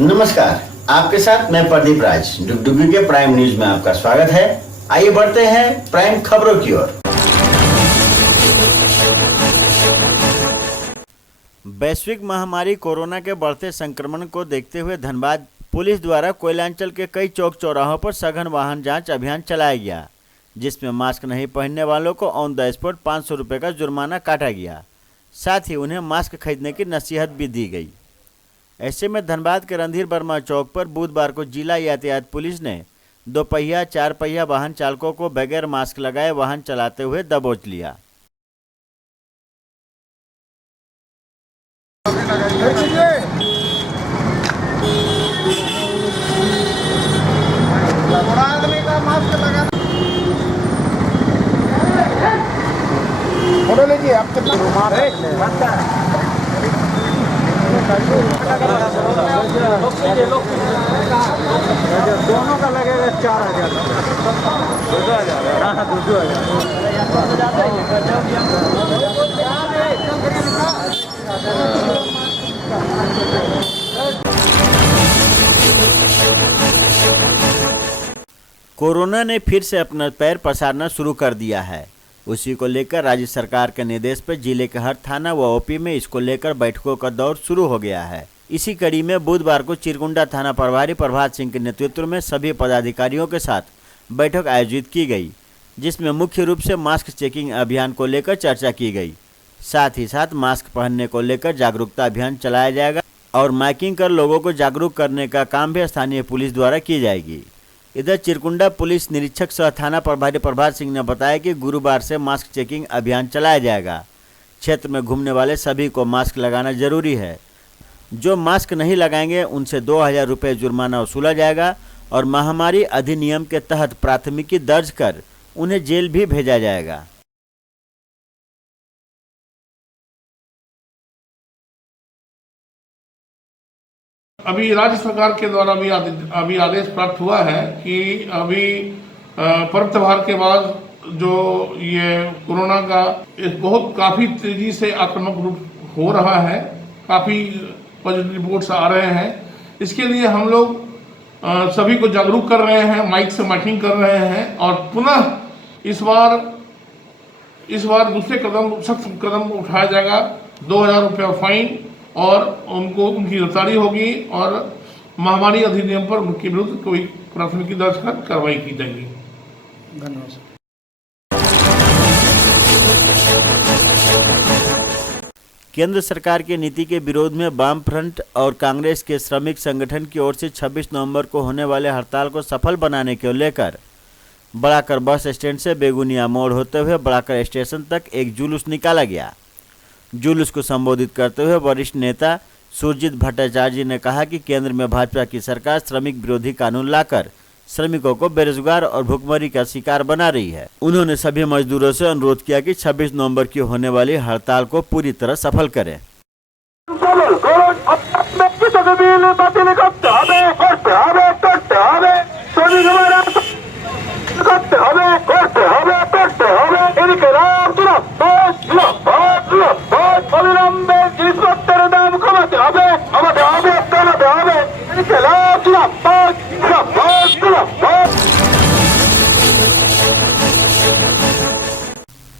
नमस्कार, आपके साथ मैं प्रदीप राज। डुगडुगी के प्राइम न्यूज में आपका स्वागत है। आइए बढ़ते हैं प्राइम खबरों की ओर। वैश्विक महामारी कोरोना के बढ़ते संक्रमण को देखते हुए धनबाद पुलिस द्वारा कोयलांचल के कई चौक चौराहों पर सघन वाहन जांच अभियान चलाया गया, जिसमें मास्क नहीं पहनने वालों को ऑन द स्पॉट 500 रुपये का जुर्माना काटा गया। साथ ही उन्हें मास्क खरीदने की नसीहत भी दी गई। ऐसे में धनबाद के रणधीर वर्मा चौक पर बुधवार को जिला यातायात पुलिस ने 2 पहिया 4 पहिया वाहन चालकों को बगैर मास्क लगाए वाहन चलाते हुए दबोच लिया। फोटो लीजिए आप कितना दोनों का लगेगा 4000 कोरोना ने फिर से अपना पैर पसारना शुरू कर दिया है। उसी को लेकर राज्य सरकार के निर्देश पर जिले के हर थाना व ओपी में इसको लेकर बैठकों का दौर शुरू हो गया है। इसी कड़ी में बुधवार को चिरकुंडा थाना प्रभारी प्रभात सिंह के नेतृत्व में सभी पदाधिकारियों के साथ बैठक आयोजित की गई, जिसमें मुख्य रूप से मास्क चेकिंग अभियान को लेकर चर्चा की गई। साथ ही साथ मास्क पहनने को लेकर जागरूकता अभियान चलाया जाएगा और माइकिंग कर लोगों को जागरूक करने का काम भी स्थानीय पुलिस द्वारा की जाएगी। इधर चिरकुंडा पुलिस निरीक्षक सह थाना प्रभारी प्रभात सिंह ने बताया कि गुरुवार से मास्क चेकिंग अभियान चलाया जाएगा। क्षेत्र में घूमने वाले सभी को मास्क लगाना जरूरी है। जो मास्क नहीं लगाएंगे उनसे 2000 रुपये जुर्माना वसूला जाएगा और महामारी अधिनियम के तहत प्राथमिकी दर्ज कर उन्हें जेल भी भेजा जाएगा। अभी राज्य सरकार के द्वारा अभी आदेश प्राप्त हुआ है कि अभी पर्व त्योहार के बाद जो ये कोरोना का काफ़ी तेजी से आक्रामक रूप हो रहा है, काफ़ी पॉजिटिव रिपोर्ट्स आ रहे हैं। इसके लिए हम लोग सभी को जागरूक कर रहे हैं, माइक से माइकिंग कर रहे हैं और पुनः इस बार दूसरे सख्त कदम उठाया जाएगा। 2000 रुपये फाइन और उनकी गिरफ्तारी होगी और महामारी अधिनियम पर उनके विरुद्ध कोई प्राथमिकी दर्ज कर कार्रवाई की जाएगी। धन्यवाद। केंद्र सरकार की नीति के विरोध में वाम फ्रंट और कांग्रेस के श्रमिक संगठन की ओर से 26 नवंबर को होने वाले हड़ताल को सफल बनाने को लेकर बड़ाकर बस स्टैंड से बेगुनिया मोड़ होते हुए बड़ाकर स्टेशन तक एक जुलूस निकाला गया। जुलूस को संबोधित करते हुए वरिष्ठ नेता सुरजीत भट्टाचार्य ने कहा कि केंद्र में भाजपा की सरकार श्रमिक विरोधी कानून लाकर श्रमिकों को बेरोजगार और भुखमरी का शिकार बना रही है। उन्होंने सभी मजदूरों से अनुरोध किया कि 26 नवंबर की होने वाली हड़ताल को पूरी तरह सफल करें।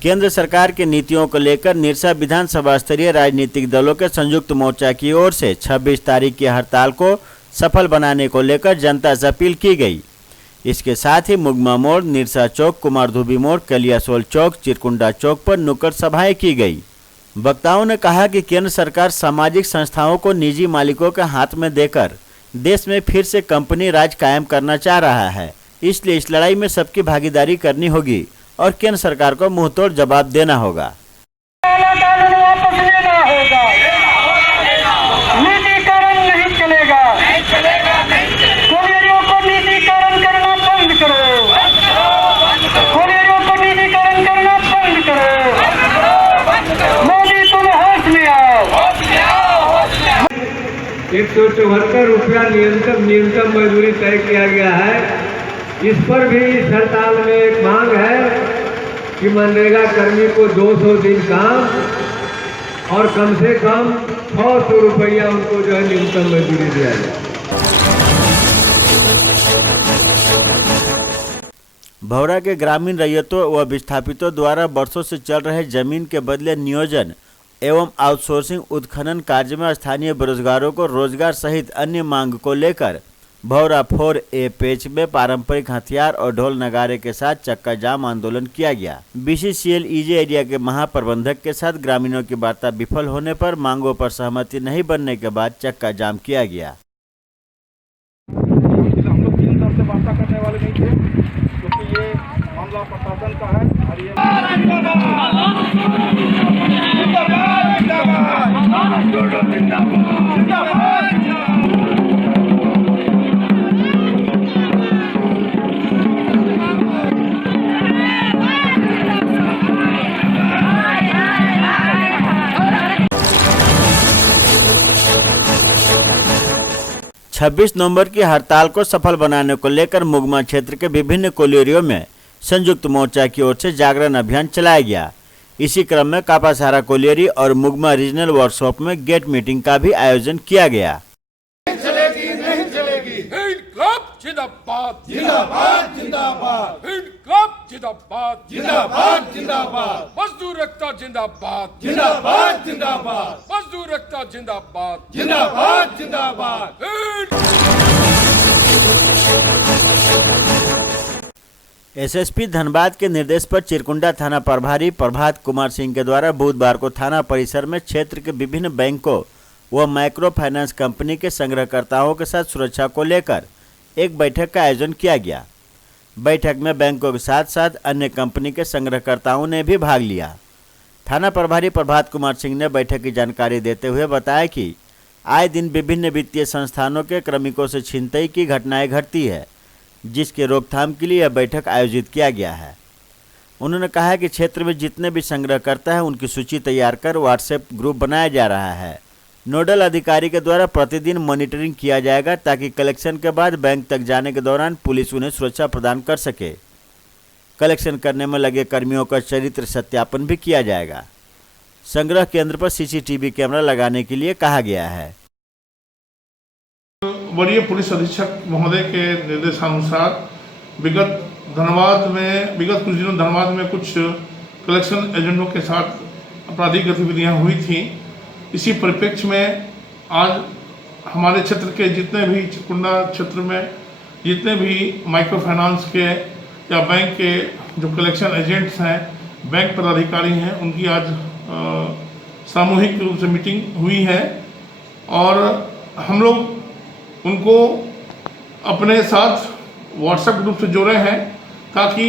केंद्र सरकार की नीतियों को लेकर निरसा विधानसभा स्तरीय राजनीतिक दलों के संयुक्त मोर्चा की ओर से 26 तारीख की हड़ताल को सफल बनाने को लेकर जनता से अपील की गई। इसके साथ ही मुगमा मोड़, निरसा चौक, कुमारधुबी मोड़, कलियासोल चौक, चिरकुंडा चौक पर नुक्कड़ सभाएं की गई। वक्ताओं ने कहा कि केंद्र सरकार सामाजिक संस्थाओं को निजी मालिकों के हाथ में देकर देश में फिर से कंपनी राज कायम करना चाह रहा है। इसलिए इस लड़ाई में सबकी भागीदारी करनी होगी और केंद्र सरकार को मुंहतोड़ जवाब देना होगा। निजीकरण नहीं चलेगा, कोरियरों को निजीकरण करना बंद करो, कोरियरों को निजीकरण करना बंद करो। मोदी तुम होश में आओ। 174 रुपया न्यूनतम मजदूरी तय किया गया है। इस पर भी इस हड़ताल में एक मांग है कि मनरेगा कर्मी को 200 दिन काम और कम से कम 600 रुपया उनको जो है न्यूनतम मजदूरी दिया जाए। भौरा के ग्रामीण रैयतों व विस्थापितों द्वारा वर्षों से चल रहे जमीन के बदले नियोजन एवं आउटसोर्सिंग उत्खनन कार्य में स्थानीय बेरोजगारों को रोजगार सहित अन्य मांग को लेकर भौरा 4A पेच में पारंपरिक हथियार और ढोल नगारे के साथ चक्का जाम आंदोलन किया गया। BCCL EJ एरिया के महाप्रबंधक के साथ ग्रामीणों की वार्ता विफल होने पर मांगों पर सहमति नहीं बनने के बाद चक्का जाम किया गया। हम लोग 3 साल से वार्ता करने वाले नहीं थे, क्योंकि ये मामला प्रशासन का है और ये 26 नवंबर की हड़ताल को सफल बनाने को लेकर मुगमा क्षेत्र के विभिन्न कोलियरियों में संयुक्त मोर्चा की ओर से जागरण अभियान चलाया गया। इसी क्रम में कापासारा कोलियरी और मुगमा रीजनल वर्कशॉप में गेट मीटिंग का भी आयोजन किया गया। जिंदाबाद जिंदाबाद जिंदाबाद इनकलाब जिंदाबाद जिंदाबाद जिंदाबाद मजदूर एकता जिंदाबाद जिंदाबाद जिंदाबाद मजदूर एकता जिंदाबाद जिंदाबाद जिंदाबाद। एसएसपी धनबाद के निर्देश पर चिरकुंडा थाना प्रभारी प्रभात कुमार सिंह के द्वारा बुधवार को थाना परिसर में क्षेत्र के विभिन्न बैंकों व माइक्रो फाइनेंस कंपनी के संग्रहकर्ताओं के साथ सुरक्षा को लेकर एक बैठक का आयोजन किया गया। बैठक में बैंकों के साथ साथ अन्य कंपनी के संग्रहकर्ताओं ने भी भाग लिया। थाना प्रभारी प्रभात कुमार सिंह ने बैठक की जानकारी देते हुए बताया कि आए दिन विभिन्न वित्तीय संस्थानों के क्रमिकों से छिनतई की घटनाएं घटती है, जिसके रोकथाम के लिए यह बैठक आयोजित किया गया है। उन्होंने कहा कि क्षेत्र में जितने भी संग्रहकर्ता हैं उनकी सूची तैयार कर व्हाट्सएप ग्रुप बनाया जा रहा है। नोडल अधिकारी के द्वारा प्रतिदिन मॉनिटरिंग किया जाएगा ताकि कलेक्शन के बाद बैंक तक जाने के दौरान पुलिस उन्हें सुरक्षा प्रदान कर सके। कलेक्शन करने में लगे कर्मियों का चरित्र सत्यापन भी किया जाएगा। संग्रह केंद्र पर CCTV कैमरा लगाने के लिए कहा गया है। वरीय पुलिस अधीक्षक महोदय के निर्देशानुसार विगत कुछ दिनों धनबाद में कुछ कलेक्शन एजेंटों के साथ आपराधिक गतिविधियां हुई थी। इसी परिप्रेक्ष्य में आज हमारे क्षेत्र के जितने भी चिरकुंडा क्षेत्र में जितने भी माइक्रो फाइनेंस के या बैंक के जो कलेक्शन एजेंट्स हैं, बैंक पदाधिकारी हैं, उनकी आज सामूहिक रूप से मीटिंग हुई है और हम लोग उनको अपने साथ व्हाट्सएप ग्रुप से जोड़े हैं ताकि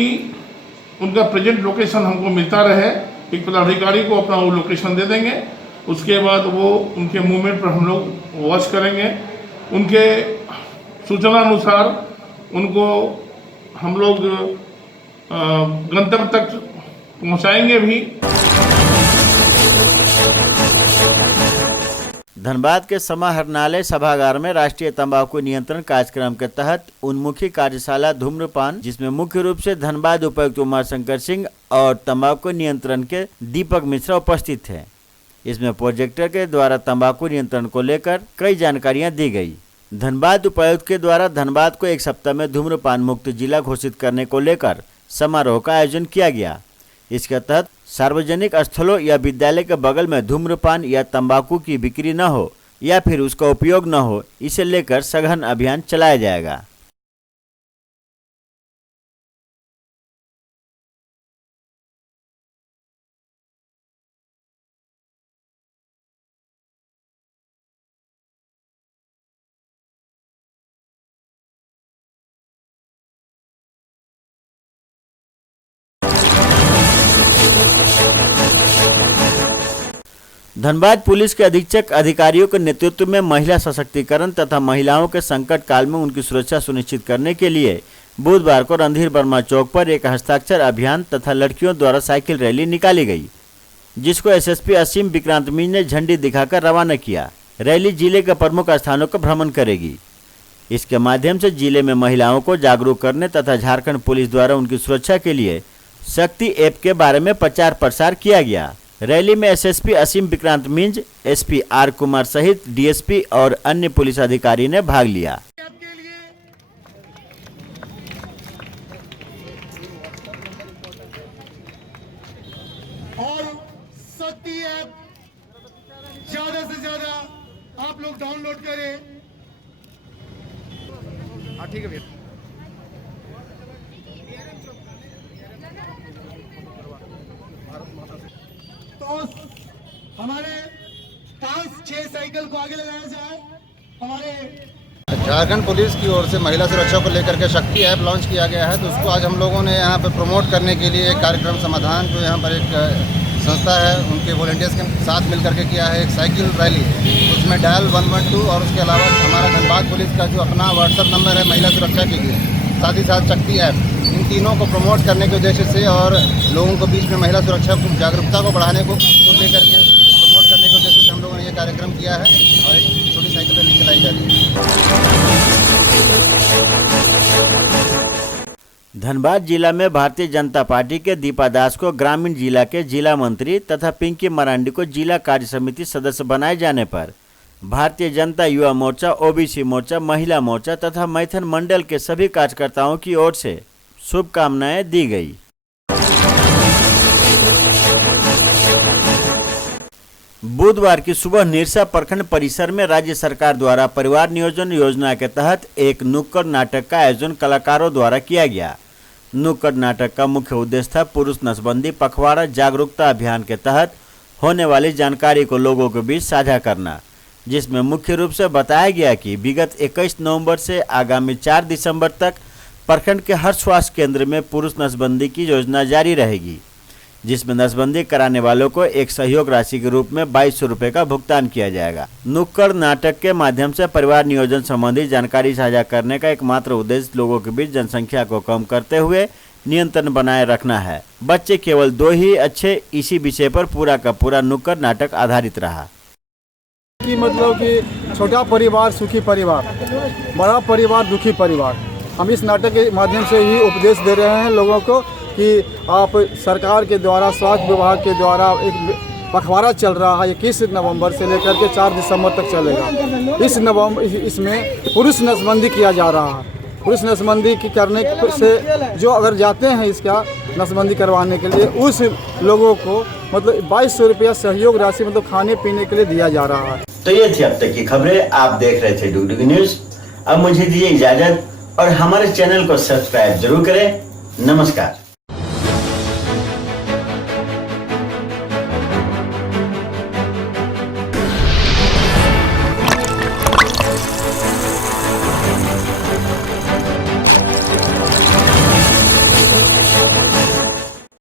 उनका प्रेजेंट लोकेशन हमको मिलता रहे। एक पदाधिकारी को अपना वो लोकेशन दे देंगे, उसके बाद वो उनके मूवमेंट पर हम लोग वॉच करेंगे। उनके सूचना अनुसार उनको हम लोग गंतव्य तक पहुंचाएंगे भी। धनबाद के समाहरणालय सभागार में राष्ट्रीय तंबाकू नियंत्रण कार्यक्रम के तहत उन्मुखी कार्यशाला धूम्रपान, जिसमें मुख्य रूप से धनबाद उपायुक्त उमा शंकर सिंह और तंबाकू नियंत्रण के दीपक मिश्रा उपस्थित थे। इसमें प्रोजेक्टर के द्वारा तंबाकू नियंत्रण को लेकर कई जानकारियां दी गई। धनबाद उपायुक्त के द्वारा धनबाद को एक सप्ताह में धूम्रपान मुक्त जिला घोषित करने को लेकर समारोह का आयोजन किया गया। इसके तहत सार्वजनिक स्थलों या विद्यालय के बगल में धूम्रपान या तंबाकू की बिक्री न हो या फिर उसका उपयोग न हो, इसे लेकर सघन अभियान चलाया जाएगा। धनबाद पुलिस के अधीक्षक अधिकारियों के नेतृत्व में महिला सशक्तिकरण तथा महिलाओं के संकट काल में उनकी सुरक्षा सुनिश्चित करने के लिए बुधवार को रणधीर वर्मा चौक पर एक हस्ताक्षर अभियान तथा लड़कियों द्वारा साइकिल रैली निकाली गई, जिसको एसएसपी असीम विक्रांत मीन ने झंडी दिखाकर रवाना किया। रैली जिले के प्रमुख स्थानों का भ्रमण करेगी। इसके माध्यम से जिले में महिलाओं को जागरूक करने तथा झारखंड पुलिस द्वारा उनकी सुरक्षा के लिए शक्ति ऐप के बारे में प्रचार प्रसार किया गया। रैली में एसएसपी असीम विक्रांत मिंज, एसपी आर कुमार सहित डीएसपी और अन्य पुलिस अधिकारी ने भाग लिया। करें। हाँ ठीक है भैया। तो हमारे 5-6 साइकिल को आगे लगाया जाए। हमारे झारखंड पुलिस की ओर से महिला सुरक्षा को लेकर के शक्ति ऐप लॉन्च किया गया है, तो उसको आज हम लोगों ने यहाँ पर प्रमोट करने के लिए एक कार्यक्रम समाधान जो यहाँ पर एक संस्था है उनके वॉलंटियर्स के साथ मिलकर के किया है एक साइकिल रैली। उसमें डायल 112 और उसके अलावा हमारा धनबाद पुलिस का जो अपना व्हाट्सएप नंबर है महिला सुरक्षा के लिए, साथ ही साथ शक्ति ऐप, इन तीनों को प्रमोट करने के उद्देश्य से और लोगों को बीच में महिला सुरक्षा जागरूकता को बढ़ाने को लेकर के प्रमोट करने के उद्देश्य से हम लोगों ने ये कार्यक्रम किया है और एक छोटी साइकिल रैली चलाई जा रही है। धनबाद जिला में भारतीय जनता पार्टी के दीपा दास को ग्रामीण जिला के जिला मंत्री तथा पिंकी मरांडी को जिला कार्य समिति सदस्य बनाए जाने पर भारतीय जनता युवा मोर्चा, ओबीसी मोर्चा, महिला मोर्चा तथा मैथन मंडल के सभी कार्यकर्ताओं की ओर से शुभकामनाएं दी गई। बुधवार की सुबह निरसा प्रखंड परिसर में राज्य सरकार द्वारा परिवार नियोजन योजना के तहत एक नुक्कड़ नाटक का आयोजन कलाकारों द्वारा किया गया। नुक्कड़ नाटक का मुख्य उद्देश्य था पुरुष नसबंदी पखवाड़ा जागरूकता अभियान के तहत होने वाली जानकारी को लोगों के बीच साझा करना, जिसमें मुख्य रूप से बताया गया कि विगत 21 नवंबर से आगामी 4 दिसंबर तक प्रखंड के हर स्वास्थ्य केंद्र में पुरुष नसबंदी की योजना जारी रहेगी, जिसमें नसबंदी कराने वालों को एक सहयोग राशि के रूप में 2200 रुपये का भुगतान किया जाएगा। नुक्कड़ नाटक के माध्यम से परिवार नियोजन संबंधी जानकारी साझा करने का एकमात्र उद्देश्य लोगों के बीच जनसंख्या को कम करते हुए नियंत्रण बनाए रखना है। बच्चे केवल 2 ही अच्छे, इसी विषय पर पूरा का पूरा नुक्कड़ नाटक आधारित रहा। कि मतलब कि छोटा परिवार सुखी परिवार, बड़ा परिवार दुखी परिवार। हम इस नाटक के माध्यम से ही उपदेश दे रहे हैं लोगों को कि आप सरकार के द्वारा स्वास्थ्य विभाग के द्वारा एक पखवाड़ा चल रहा है 21 नवंबर से लेकर के 4 दिसंबर तक चलेगा। इसमें पुरुष नसबंदी किया जा रहा है। पुरुष नसबंदी की करने से जो अगर जाते हैं इसका नसबंदी करवाने के लिए, उस लोगों को मतलब 2200 रुपया सहयोग राशि मतलब खाने पीने के लिए दिया जा रहा है। तो ये थी अब तक की खबरें। आप देख रहे थे डुगडुगी न्यूज। अब मुझे दीजिए इजाजत और हमारे चैनल को सब्सक्राइब जरूर करें। नमस्कार।